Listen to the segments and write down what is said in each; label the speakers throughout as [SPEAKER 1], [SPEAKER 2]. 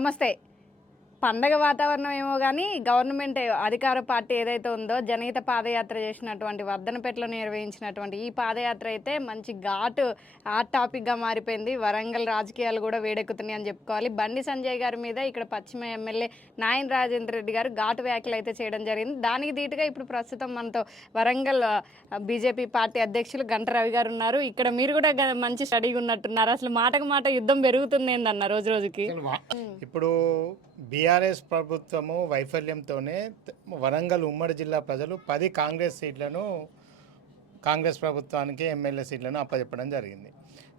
[SPEAKER 1] నమస్తే పండగ వాతావరణం ఏమో కానీ గవర్నమెంట్ అధికార పార్టీ ఏదైతే ఉందో జనహిత పాదయాత్ర చేసినటువంటి వర్ధనపేటలో నిర్వహించినటువంటి ఈ పాదయాత్ర అయితే మంచి ఘాటు హాట్ టాపిక్గా మారిపోయింది. వరంగల్ రాజకీయాలు కూడా వేడెక్కుతున్నాయి అని చెప్పుకోవాలి. బండి సంజయ్ గారి మీద ఇక్కడ పశ్చిమ ఎమ్మెల్యే నాయన్ రాజేంద్ర రెడ్డి గారు ఘాటు వ్యాఖ్యలు అయితే చేయడం జరిగింది. దానికి ధీటుగా ఇప్పుడు ప్రస్తుతం మనతో వరంగల్ బీజేపీ పార్టీ అధ్యక్షులు గంట రవి గారు ఉన్నారు. ఇక్కడ మీరు కూడా మంచి స్టడీగా ఉన్నట్టున్నారు. అసలు మాటకు మాట యుద్ధం పెరుగుతుంది ఏందన్న రోజు రోజుకి?
[SPEAKER 2] అసలు వా- టీఆర్ఎస్ ప్రభుత్వము వైఫల్యంతోనే వరంగల్ ఉమ్మడి జిల్లా ప్రజలు పది కాంగ్రెస్ సీట్లను కాంగ్రెస్ ప్రభుత్వానికి ఎమ్మెల్యే సీట్లను అప్పచెప్పడం జరిగింది.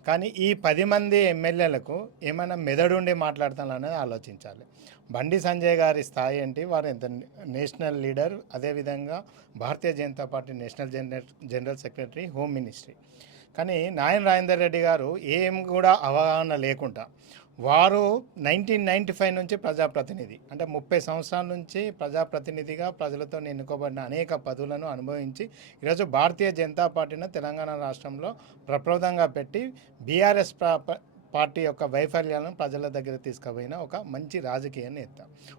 [SPEAKER 2] కానీ ఈ పది మంది ఎమ్మెల్యేలకు ఏమైనా మెదడుండి మాట్లాడతాననేది ఆలోచించాలి. బండి సంజయ్ గారి స్థాయి ఏంటి? వారు ఎంత నేషనల్ లీడర్? అదేవిధంగా Bharatiya Janata party national general general secretary home ministry. కానీ నాయన రాజేందర్ రెడ్డి గారు ఏం కూడా అవగాహన లేకుండా వారు నైన్టీన్ నైంటీ ఫైవ్ నుంచి ప్రజాప్రతినిధి. అంటే ముప్పై సంవత్సరాల నుంచి ప్రజాప్రతినిధిగా ప్రజలతో ఎన్నుకోబడిన అనేక పదవులను అనుభవించి ఈరోజు భారతీయ జనతా పార్టీని తెలంగాణ రాష్ట్రంలో ప్రప్రదంగా పెట్టి బీఆర్ఎస్ పార్టీ యొక్క వైఫల్యాలను ప్రజల దగ్గర తీసుకుపోయిన ఒక మంచి రాజకీయ నేత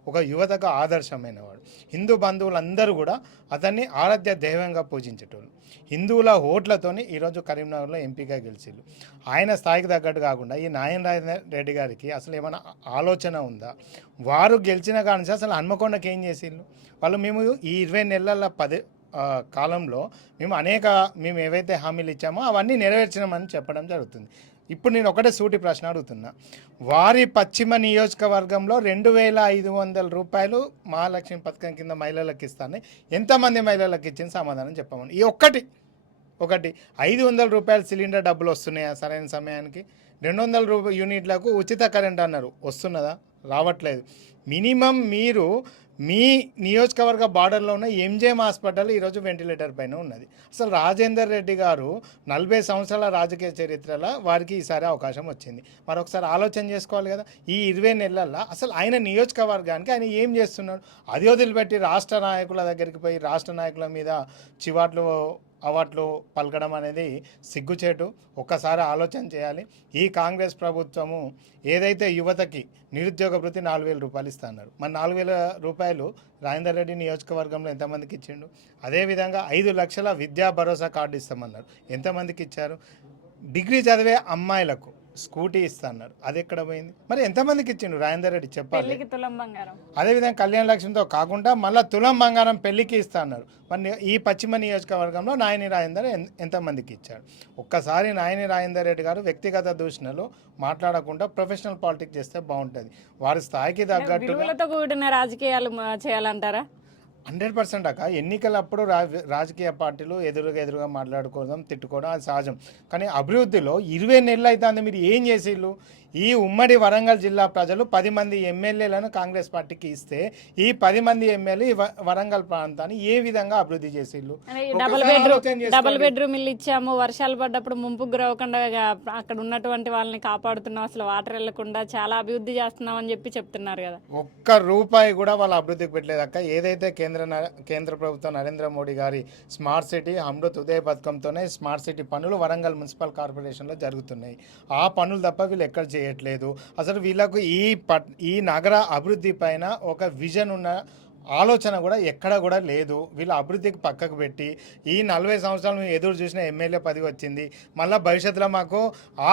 [SPEAKER 2] ఒక యువతకు ఆదర్శమైన వాడు. హిందూ బంధువులందరూ కూడా అతన్ని ఆరాధ్య దైవంగా పూజించేటోళ్ళు. హిందువుల ఓట్లతోనే ఈరోజు కరీంనగర్లో ఎంపీగా గెలిచిళ్ళు. ఆయన స్థాయికి తగ్గట్టు కాకుండా ఈ నాయన రెడ్డి గారికి అసలు ఏమైనా ఆలోచన ఉందా? వారు గెలిచిన కానీ అసలు హన్మకొండకి ఏం చేసిళ్ళు? వాళ్ళు మేము ఈ ఇరవై నెలల పది కాలంలో మేము అనేక మేము ఏవైతే హామీలు ఇచ్చామో అవన్నీ నెరవేర్చినామని చెప్పడం జరుగుతుంది. ఇప్పుడు నేను ఒకటే సూటి ప్రశ్న అడుగుతున్నా. వారి పశ్చిమ నియోజకవర్గంలో రెండు వేల ఐదు వందల రూపాయలు మహాలక్ష్మి పథకం కింద మహిళలకు ఇస్తాను ఎంతమంది మహిళలకు ఇచ్చిన సమాధానం చెప్పమని. ఈ ఒక్కటి ఒకటి. ఐదు వందల రూపాయల సిలిండర్ డబ్బులు వస్తున్నాయా సరైన సమయానికి? రెండు వందల రూపాయ యూనిట్లకు ఉచిత కరెంట్ అన్నారు. వస్తున్నదా? రావట్లేదు. మినిమం మీరు మీ నియోజకవర్గ బార్డర్లో ఉన్న ఎంజేఎం హాస్పిటల్ ఈరోజు వెంటిలేటర్ పైన ఉన్నది. అసలు రాజేందర్ రెడ్డి గారు నలభై సంవత్సరాల రాజకీయ చరిత్రలో వారికి ఈసారి అవకాశం వచ్చింది. మరొకసారి ఆలోచన చేసుకోవాలి కదా. ఈ ఇరవై నెలల్లో అసలు ఆయన నియోజకవర్గానికి ఆయన ఏం చేస్తున్నాడు? అది వదిలిపెట్టి రాష్ట్ర నాయకుల దగ్గరికి పోయి రాష్ట్ర నాయకుల మీద చివాట్లు అవార్డులు పలకడం అనేది సిగ్గుచేటు. ఒక్కసారి ఆలోచన చేయాలి. ఈ కాంగ్రెస్ ప్రభుత్వము ఏదైతే యువతకి నిరుద్యోగ వృత్తి నాలుగు వేల రూపాయలు ఇస్తున్నారు. మరి నాలుగు వేల రూపాయలు రాజేందర్ రెడ్డి నియోజకవర్గంలో ఎంతమందికి ఇచ్చిండు? అదేవిధంగా ఐదు లక్షల విద్యా భరోసా కార్డు ఇస్తామన్నారు. ఎంతమందికి ఇచ్చారు? డిగ్రీ చదివే అమ్మాయిలకు స్కూటీ ఇస్తున్నారు అది ఎక్కడ పోయింది? మరి ఎంతమందికి ఇచ్చిండు? రాజేందర్ రెడ్డి చెప్పాలి.
[SPEAKER 1] పెళ్ళికి తులం బంగారం.
[SPEAKER 2] అదేవిధంగా కళ్యాణ లక్ష్యంతో కాకుండా మళ్ళీ తులం బంగారం పెళ్ళికి ఇస్తా అన్నారు మరి ఈ పశ్చిమ నియోజకవర్గంలో నాయని రాజేందర్ ఎన్- ఎంతమందికి ఇచ్చాడు? ఒక్కసారి నాయని రాజేందర్ రెడ్డి గారు వ్యక్తిగత దూషణలు మాట్లాడకుండా ప్రొఫెషనల్ పాలిటిక్స్ చేస్తే బాగుంటుంది. వారి స్థాయికి తగ్గట్టుగా
[SPEAKER 1] విలువలతో కూడిన రాజకీయాలు మ- చేయాలంటారా?
[SPEAKER 2] హండ్రెడ్ పర్సెంట్ అక్క. ఎన్నికలప్పుడు రా రాజకీయ పార్టీలు ఎదురుగా ఎదురుగా మాట్లాడుకోవడం తిట్టుకోవడం అది సహజం. కానీ అభివృద్ధిలో ఇరవై నెలలు అవుతుంది మీరు ఏం చేసిళ్ళు? ఈ ఉమ్మడి వరంగల్ జిల్లా ప్రజలు పది మంది ఎమ్మెల్యేలను కాంగ్రెస్ పార్టీకి ఇస్తే ఈ పది మంది ఎమ్మెల్యే వరంగల్ ప్రాంతాన్ని ఏ విధంగా అభివృద్ధి చేసిళ్ళు?
[SPEAKER 1] Double
[SPEAKER 2] bedroom.
[SPEAKER 1] డబుల్ బెడ్రూమ్ ఇల్లు ఇచ్చాము. వర్షాలు పడ్డప్పుడు ముంపుకు గురవకుండా అక్కడ ఉన్నటువంటి వాళ్ళని కాపాడుతున్నాం. అసలు వాటర్ వెళ్ళకుండా చాలా అభివృద్ధి చేస్తున్నాం అని చెప్పి చెప్తున్నారు కదా.
[SPEAKER 2] ఒక్క రూపాయి కూడా వాళ్ళ అభివృద్ధికి పెట్టలేదు అక్క. ఏదైతే కేంద్ర న- కేంద్ర ప్రభుత్వం నరేంద్ర మోడీ గారి స్మార్ట్ సిటీ అమృత్ ఉదయ పథకంతోనే స్మార్ట్ సిటీ పనులు వరంగల్ మున్సిపల్ కార్పొరేషన్లో జరుగుతున్నాయి. ఆ పనులు తప్ప వీళ్ళు ఎక్కడ చేయట్లేదు. అసలు వీళ్ళకు ఈ పట్ ఈ నగర అభివృద్ధి పైన ఒక విజన్ ఉన్న ఆలోచన కూడా ఎక్కడ కూడా లేదు. వీళ్ళు అభివృద్ధికి పక్కకు పెట్టి ఈ నలభై సంవత్సరాలు మేము ఎదురు చూసిన ఎమ్మెల్యే పదవి వచ్చింది. మళ్ళీ భవిష్యత్తులో మాకు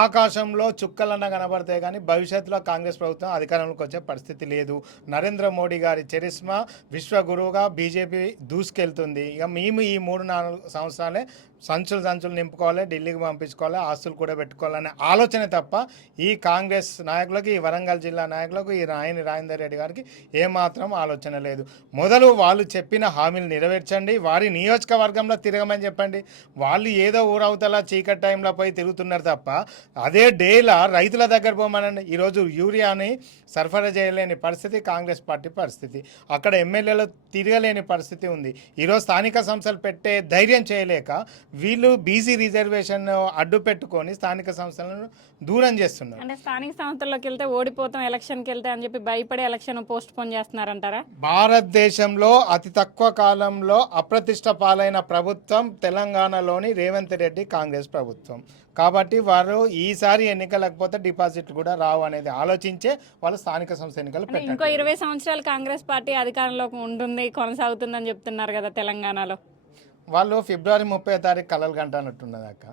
[SPEAKER 2] ఆకాశంలో చుక్కలన్నా కనబడతాయి కానీ భవిష్యత్తులో కాంగ్రెస్ ప్రభుత్వం అధికారంలోకి వచ్చే పరిస్థితి లేదు. నరేంద్ర మోడీ గారి చరిస్మా విశ్వగురువుగా బీజేపీ దూసుకెళ్తుంది. ఇక మేము ఈ మూడు నాలుగు సంవత్సరాలే సంచులు సంచులు నింపుకోవాలి ఢిల్లీకి పంపించుకోవాలి ఆస్తులు కూడా పెట్టుకోవాలనే ఆలోచన తప్ప ఈ కాంగ్రెస్ నాయకులకు ఈ వరంగల్ జిల్లా నాయకులకు ఈ రాయని రాజేందర్ రెడ్డి గారికి ఏమాత్రం ఆలోచన లేదు. మొదలు వాళ్ళు చెప్పిన హామీలు నెరవేర్చండి వారి నియోజకవర్గంలో తిరగమని చెప్పండి. వాళ్ళు ఏదో ఊరవతల చీకటి టైంలో పోయి తిరుగుతున్నారు తప్ప అదే డేలా రైతుల దగ్గర పోమనండి. ఈరోజు యూరియాని సరఫరా చేయలేని పరిస్థితి కాంగ్రెస్ పార్టీ పరిస్థితి. అక్కడ ఎమ్మెల్యేలు తిరగలేని పరిస్థితి ఉంది. ఈరోజు స్థానిక సంస్థలు పెట్టే ధైర్యం చేయలేక వీళ్ళు బీసీ రిజర్వేషన్ అడ్డు పెట్టుకొని స్థానిక సంస్థలను దూరం చేస్తున్నారు.
[SPEAKER 1] అంటే స్థానిక సంస్థల్లోకి వెళ్తే ఓడిపోతాం ఎలక్షన్కి వెళ్తే అని చెప్పి భయపడి ఎలక్షన్ పోస్ట్ పోన్ చేస్తున్నారంటారా?
[SPEAKER 2] భారత్ భారతదేశంలో అతి తక్కువ కాలంలో అప్రతిష్ట పాలైన ప్రభుత్వం తెలంగాణలోని రేవంత్ రెడ్డి కాంగ్రెస్ ప్రభుత్వం. కాబట్టి వారు ఈసారి ఎన్నికలకపోతే డిపాజిట్లు కూడా రావు అనేది ఆలోచించే వాళ్ళు స్థానిక సంస్థ ఎన్నికలు
[SPEAKER 1] ఇంకో ఇరవై సంవత్సరాలు కాంగ్రెస్ పార్టీ అధికారంలోకి ఉంటుంది కొనసాగుతుందని చెప్తున్నారు కదా తెలంగాణలో.
[SPEAKER 2] వాళ్ళు ఫిబ్రవరి ముప్పై తారీఖు కలలు కంటున్నట్టున్నది అక్క.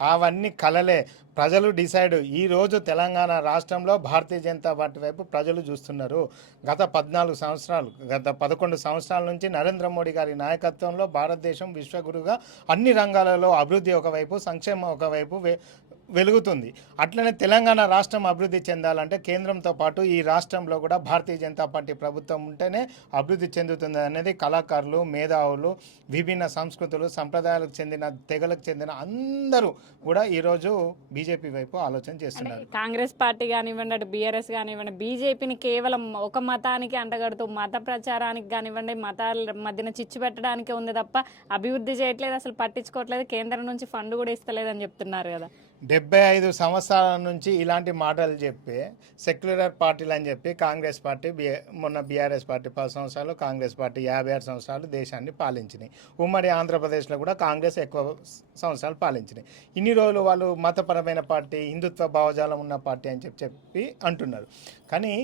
[SPEAKER 2] అవన్నీ కలలే. ప్రజలు డిసైడ్. ఈ రోజు తెలంగాణ రాష్ట్రంలో భారతీయ జనతా పార్టీ వైపు ప్రజలు చూస్తున్నారు. గత పద్నాలుగు సంవత్సరాలు గత పదకొండు సంవత్సరాల నుంచి నరేంద్ర మోడీ గారి నాయకత్వంలో భారతదేశం విశ్వగురుగా అన్ని రంగాలలో అభివృద్ధి ఒకవైపు సంక్షేమం ఒకవైపు వెలుగుతుంది. అట్లనే తెలంగాణ రాష్ట్రం అభివృద్ధి చెందాలంటే కేంద్రంతో పాటు ఈ రాష్ట్రంలో కూడా భారతీయ జనతా పార్టీ ప్రభుత్వం ఉంటేనే అభివృద్ధి చెందుతుంది అనేది కళాకారులు మేధావులు విభిన్న సంస్కృతులు సంప్రదాయాలకు చెందిన తెగలకు చెందిన అందరూ కూడా ఈరోజు బీజేపీ వైపు ఆలోచన చేస్తున్నారు.
[SPEAKER 1] కాంగ్రెస్ పార్టీ కానివ్వండి అటు బీఆర్ఎస్ కానివ్వండి బీజేపీని కేవలం ఒక మతానికి అంటగడుతూ మత ప్రచారానికి కానివ్వండి మతాల మధ్యన చిచ్చు పెట్టడానికే ఉంది తప్ప అభివృద్ధి చేయట్లేదు అసలు పట్టించుకోవట్లేదు కేంద్రం నుంచి ఫండ్ కూడా ఇస్తలేదని చెప్తున్నారు కదా.
[SPEAKER 2] డెబ్బై ఐదు సంవత్సరాల నుంచి ఇలాంటి మాటలు చెప్పి సెక్యులర్ పార్టీలు అని చెప్పి కాంగ్రెస్ పార్టీ బి మొన్న బీఆర్ఎస్ పార్టీ పది సంవత్సరాలు కాంగ్రెస్ పార్టీ యాభై ఆరు సంవత్సరాలు దేశాన్ని పాలించినాయి. ఉమ్మడి ఆంధ్రప్రదేశ్లో కూడా కాంగ్రెస్ ఎక్కువ సంవత్సరాలు పాలించినాయి. ఇన్ని రోజులు వాళ్ళు మతపరమైన పార్టీ హిందుత్వ భావజాలం ఉన్న పార్టీ అని చెప్పి చెప్పి అంటున్నారు. కానీ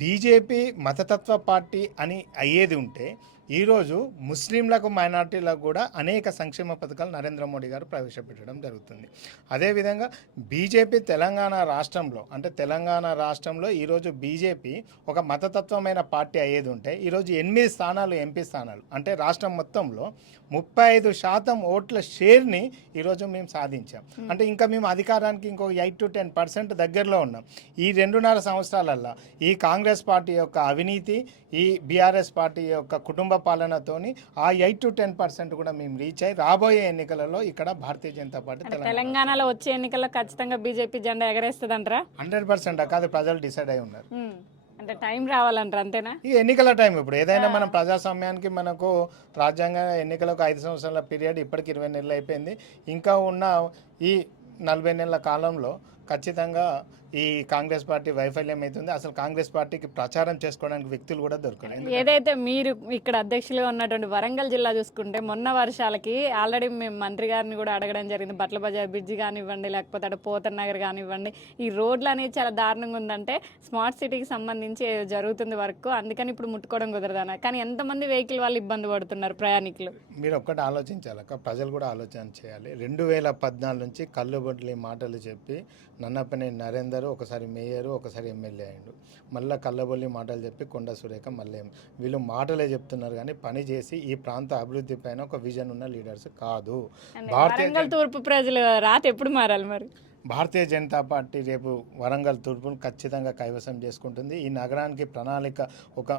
[SPEAKER 2] బీజేపీ మతతత్వ పార్టీ అని అయ్యేది ఉంటే ఈరోజు ముస్లింలకు మైనార్టీలకు కూడా అనేక సంక్షేమ పథకాలు నరేంద్ర మోడీ గారు ప్రవేశపెట్టడం జరుగుతుంది. అదేవిధంగా బీజేపీ తెలంగాణ రాష్ట్రంలో అంటే తెలంగాణ రాష్ట్రంలో ఈరోజు బీజేపీ ఒక మతతత్వమైన పార్టీ అయ్యేది ఉంటే ఈరోజు ఎనిమిది స్థానాలు ఎంపీ స్థానాలు అంటే రాష్ట్రం మొత్తంలో ముప్పై ఐదు శాతం ఓట్ల షేర్ని ఈరోజు మేము సాధించాం. అంటే ఇంకా మేము అధికారానికి ఇంకో ఎయిట్ టు టెన్ పర్సెంట్ దగ్గరలో ఉన్నాం. ఈ రెండున్నర సంవత్సరాలల్లో ఈ కాంగ్రెస్ పార్టీ యొక్క అవినీతి ఈ బీఆర్ఎస్ పార్టీ యొక్క కుటుంబ పాలనతోని ఆ ఎయిట్ టు టెన్ పర్సెంట్ కూడా మేము రీచ్ అయ్యి రాబోయే ఎన్నికలలో ఇక్కడ భారతీయ జనతా పార్టీ తెలంగాణ
[SPEAKER 1] తెలంగాణలో వచ్చే ఎన్నికల్లో ఖచ్చితంగా బీజేపీ జెండా ఎగరేస్తుందంటారా?
[SPEAKER 2] హండ్రెడ్ పర్సెంట్ కాదు ప్రజలు డిసైడ్ అయి ఉన్నారు.
[SPEAKER 1] అంటే టైం రావాలంటారా అంతేనా?
[SPEAKER 2] ఈ ఎన్నికల టైం ఇప్పుడు ఏదైనా మనం ప్రజాస్వామ్యానికి మనకు రాజ్యాంగ ఎన్నికలకు ఐదు సంవత్సరాల పీరియడ్ ఇప్పటికి ఇరవై నెలలు అయిపోయింది. ఇంకా ఉన్న ఈ నలభై నెలల కాలంలో ఖచ్చితంగా ఈ కాంగ్రెస్ పార్టీ వైఫల్యం అవుతుంది. అసలు కాంగ్రెస్ పార్టీకి ప్రచారం చేసుకోవడానికి వ్యక్తులు కూడా దొరకలేదు.
[SPEAKER 1] ఏదైతే మీరు ఇక్కడ అధ్యక్షులుగా ఉన్నటువంటి వరంగల్ జిల్లా చూసుకుంటే మొన్న వర్షాలకి ఆల్రెడీ మేము మంత్రి గారిని కూడా అడగడం జరిగింది. బట్ల బజార్ బ్రిడ్జి కానివ్వండి లేకపోతే అటు పోతన్ నగర్ కానివ్వండి. ఈ రోడ్లు అనేది చాలా దారుణంగా ఉందంటే స్మార్ట్ సిటీకి సంబంధించి జరుగుతుంది వర్క్. అందుకని ఇప్పుడు ముట్టుకోవడం కుదరదన్న కానీ ఎంతమంది వెహికల్ వాళ్ళు ఇబ్బంది పడుతున్నారు ప్రయాణికులు?
[SPEAKER 2] మీరు ఒక్కటి ఆలోచించాలక్క ప్రజలు కూడా ఆలోచన చేయాలి. రెండు వేల పద్నాలుగు నుంచి కళ్ళుబొడ్లి మాటలు చెప్పి నన్నపనే నరేందర్ ఒకసారి మేయరు ఒకసారి ఎమ్మెల్యే అయిండు మళ్ళీ కళ్ళబొల్లి మాటలు చెప్పి కొండ సురేఖ మళ్ళీ. వీళ్ళు మాటలే చెప్తున్నారు కానీ పని చేసి ఈ ప్రాంత అభివృద్ధి పైన ఒక విజన్ ఉన్న లీడర్స్ కాదు. భారతీయ
[SPEAKER 1] తూర్పు ప్రజలు రాత ఎప్పుడు మారాలి మరి?
[SPEAKER 2] భారతీయ జనతా పార్టీ రేపు వరంగల్ తూర్పును ఖచ్చితంగా కైవసం చేసుకుంటుంది. ఈ నగరానికి ప్రణాళిక ఒక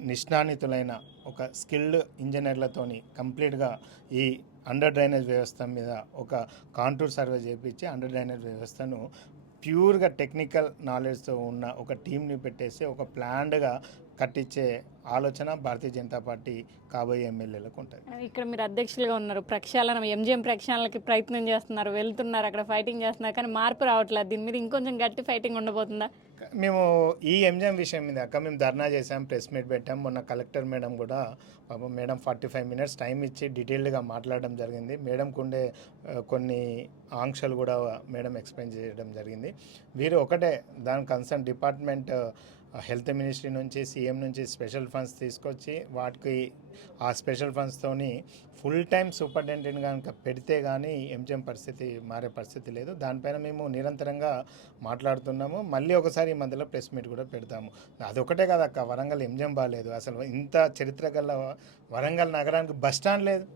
[SPEAKER 2] నిష్ణానితులైన ఒక స్కిల్డ్ ఇంజనీర్లతోని కంప్లీట్గా ఈ అండర్ డ్రైనేజ్ వ్యవస్థ మీద ఒక కాంటూర్ సర్వే చేపించి అండర్ డ్రైనేజ్ వ్యవస్థను ప్యూర్గా టెక్నికల్ నాలెడ్జ్తో ఉన్న ఒక టీంని పెట్టేసి ఒక ప్లాన్డ్గా కట్టించే ఆలోచన భారతీయ జనతా పార్టీ కాబోయే ఎమ్మెల్యేలకు ఉంటుంది.
[SPEAKER 1] ఇక్కడ మీరు అధ్యక్షులుగా ఉన్నారు. ప్రక్షాళన ఎంజిఎం ప్రక్షాళనకి ప్రయత్నం చేస్తున్నారు వెళ్తున్నారు అక్కడ ఫైటింగ్ చేస్తున్నారు కానీ మార్పు రావట్లేదు. దీని మీద ఇంకొంచెం గట్టి ఫైటింగ్ ఉండబోతుందా?
[SPEAKER 2] మేము ఈ ఎంజిఎం విషయం మీద అక్క మేము ధర్నా చేసాం ప్రెస్ మీట్ పెట్టాం. మొన్న కలెక్టర్ మేడం కూడా పాపం madam forty five minutes time ఇచ్చి డీటెయిల్డ్గా మాట్లాడడం జరిగింది. మేడంకు ఉండే కొన్ని ఆంక్షలు కూడా మేడం ఎక్స్ప్లెయిన్ చేయడం జరిగింది. వీరు ఒకటే దాని కన్సర్న్ డిపార్ట్మెంట్ హెల్త్ మినిస్ట్రీ నుంచి సీఎం నుంచి స్పెషల్ ఫండ్స్ తీసుకొచ్చి వాటికి ఆ స్పెషల్ ఫండ్స్తోని ఫుల్ టైం సూపరింటెండెంట్ కనుక పెడితే కానీ ఎంజిఎం పరిస్థితి మారే పరిస్థితి లేదు. దానిపైన మేము నిరంతరంగా మాట్లాడుతున్నాము. మళ్ళీ ఒకసారి ఈ మధ్యలో ప్రెస్ మీట్ కూడా పెడతాము. అదొకటే కదా అక్క వరంగల్ ఎంజిఎం బాగాలేదు అసలు ఇంత చరిత్ర గల వరంగల్ నగరానికి బస్ స్టాండ్ లేదు.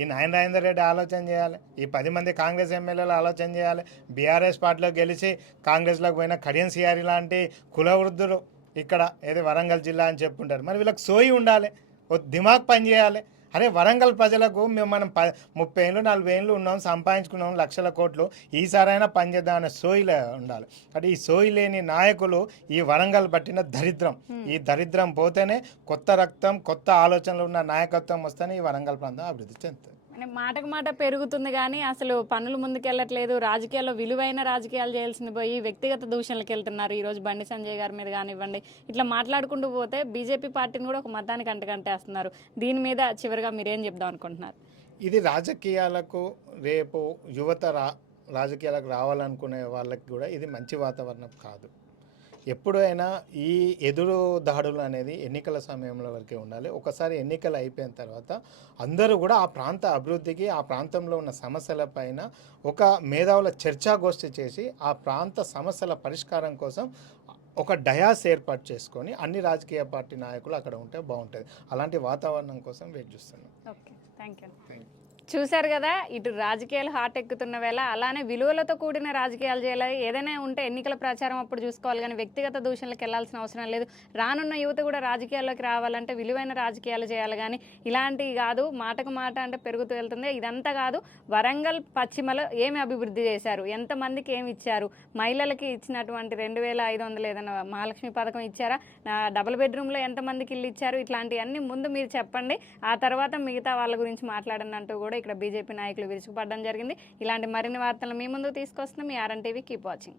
[SPEAKER 2] ఈ నాయన రాజేందర్ రెడ్డి ఆలోచన చేయాలి. ఈ పది మంది కాంగ్రెస్ ఎమ్మెల్యేలు ఆలోచన చేయాలి. బీఆర్ఎస్ పార్టీలో గెలిచి కాంగ్రెస్లోకి పోయిన కడియం సిఆర్ లాంటి కుల వృద్ధులు ఇక్కడ ఏది వరంగల్ జిల్లా అని చెప్పుకుంటారు మరి వీళ్ళకి సోయి ఉండాలి. దిమాగ్ పని చేయాలి. అరే వరంగల్ ప్రజలకు మేము మనం ప ముప్పై ఏళ్ళు నలభై ఏళ్ళు ఉన్నాం సంపాదించుకున్నాం లక్షల కోట్లు ఈసారైనా పని చేద్దాం అనే సోయిలే ఉండాలి. అంటే ఈ సోయి లేని నాయకులు ఈ వరంగల్ పట్టిన దరిద్రం. ఈ దరిద్రం పోతేనే కొత్త రక్తం కొత్త ఆలోచనలు ఉన్న నాయకత్వం వస్తేనే ఈ వరంగల్ ప్రాంతం అభివృద్ధి చెందుతుంది.
[SPEAKER 1] అంటే మాటకు మాట పెరుగుతుంది కానీ అసలు పనులు ముందుకెళ్ళట్లేదు. రాజకీయాల్లో విలువైన రాజకీయాలు చేయాల్సింది పోయి వ్యక్తిగత దూషణలకు వెళ్తున్నారు ఈరోజు బండి సంజయ్ గారి మీద కానివ్వండి. ఇట్లా మాట్లాడుకుంటూ పోతే బీజేపీ పార్టీని కూడా ఒక మతానికి అంటకంటేస్తున్నారు దీని మీద చివరిగా మీరేం చెప్దాం అనుకుంటున్నారు?
[SPEAKER 2] ఇది రాజకీయాలకు రేపు యువత రా రాజకీయాలకు రావాలనుకునే వాళ్ళకి కూడా ఇది మంచి వాతావరణం కాదు. ఎప్పుడైనా ఈ ఎదురు దాడులు అనేది ఎన్నికల సమయంలో వరకే ఉండాలి. ఒకసారి ఎన్నికలు అయిపోయిన తర్వాత అందరూ కూడా ఆ ప్రాంత అభివృద్ధికి ఆ ప్రాంతంలో ఉన్న సమస్యల పైన ఒక మేధావుల చర్చాగోష్ఠి చేసి ఆ ప్రాంత సమస్యల పరిష్కారం కోసం ఒక డయాస్ ఏర్పాటు చేసుకొని అన్ని రాజకీయ పార్టీ నాయకులు అక్కడ ఉంటే బాగుంటుంది. అలాంటి వాతావరణం కోసం వెయిట్ చూస్తున్నాం.
[SPEAKER 1] Okay. Thank you
[SPEAKER 2] thank you
[SPEAKER 1] చూశారు కదా ఇటు రాజకీయాలు హాట్ ఎక్కుతున్న వేళ అలానే విలువలతో కూడిన రాజకీయాలు చేయాలి? ఏదైనా ఉంటే ఎన్నికల ప్రచారం అప్పుడు చూసుకోవాలి కానీ వ్యక్తిగత దూషణలకు వెళ్ళాల్సిన అవసరం లేదు. రానున్న యువత కూడా రాజకీయాల్లోకి రావాలంటే విలువైన రాజకీయాలు చేయాలి కానీ ఇలాంటివి కాదు. మాటకు మాట అంటే పెరుగుతూ వెళ్తుంది. ఇదంతా కాదు వరంగల్ పశ్చిమలో ఏమి అభివృద్ధి చేశారు? ఎంతమందికి ఏమి ఇచ్చారు? మహిళలకి ఇచ్చినటువంటి రెండు వేల ఐదు వందలు ఏదైనా మహాలక్ష్మి పథకం ఇచ్చారా? నా డబుల్ బెడ్రూమ్లో ఎంతమందికి ఇల్లు ఇచ్చారు? ఇట్లాంటివన్నీ ముందు మీరు చెప్పండి. ఆ తర్వాత మిగతా వాళ్ళ గురించి మాట్లాడనంటూ అంటూ కూడా ఇక్కడ బీజేపీ నాయకులు విరుచుకుపడడం జరిగింది. ఇలాంటి మరిన్ని వార్తలు మీ ముందు తీసుకొస్తున్న మీ ఆర్ఎన్ టీవీ. Keep watching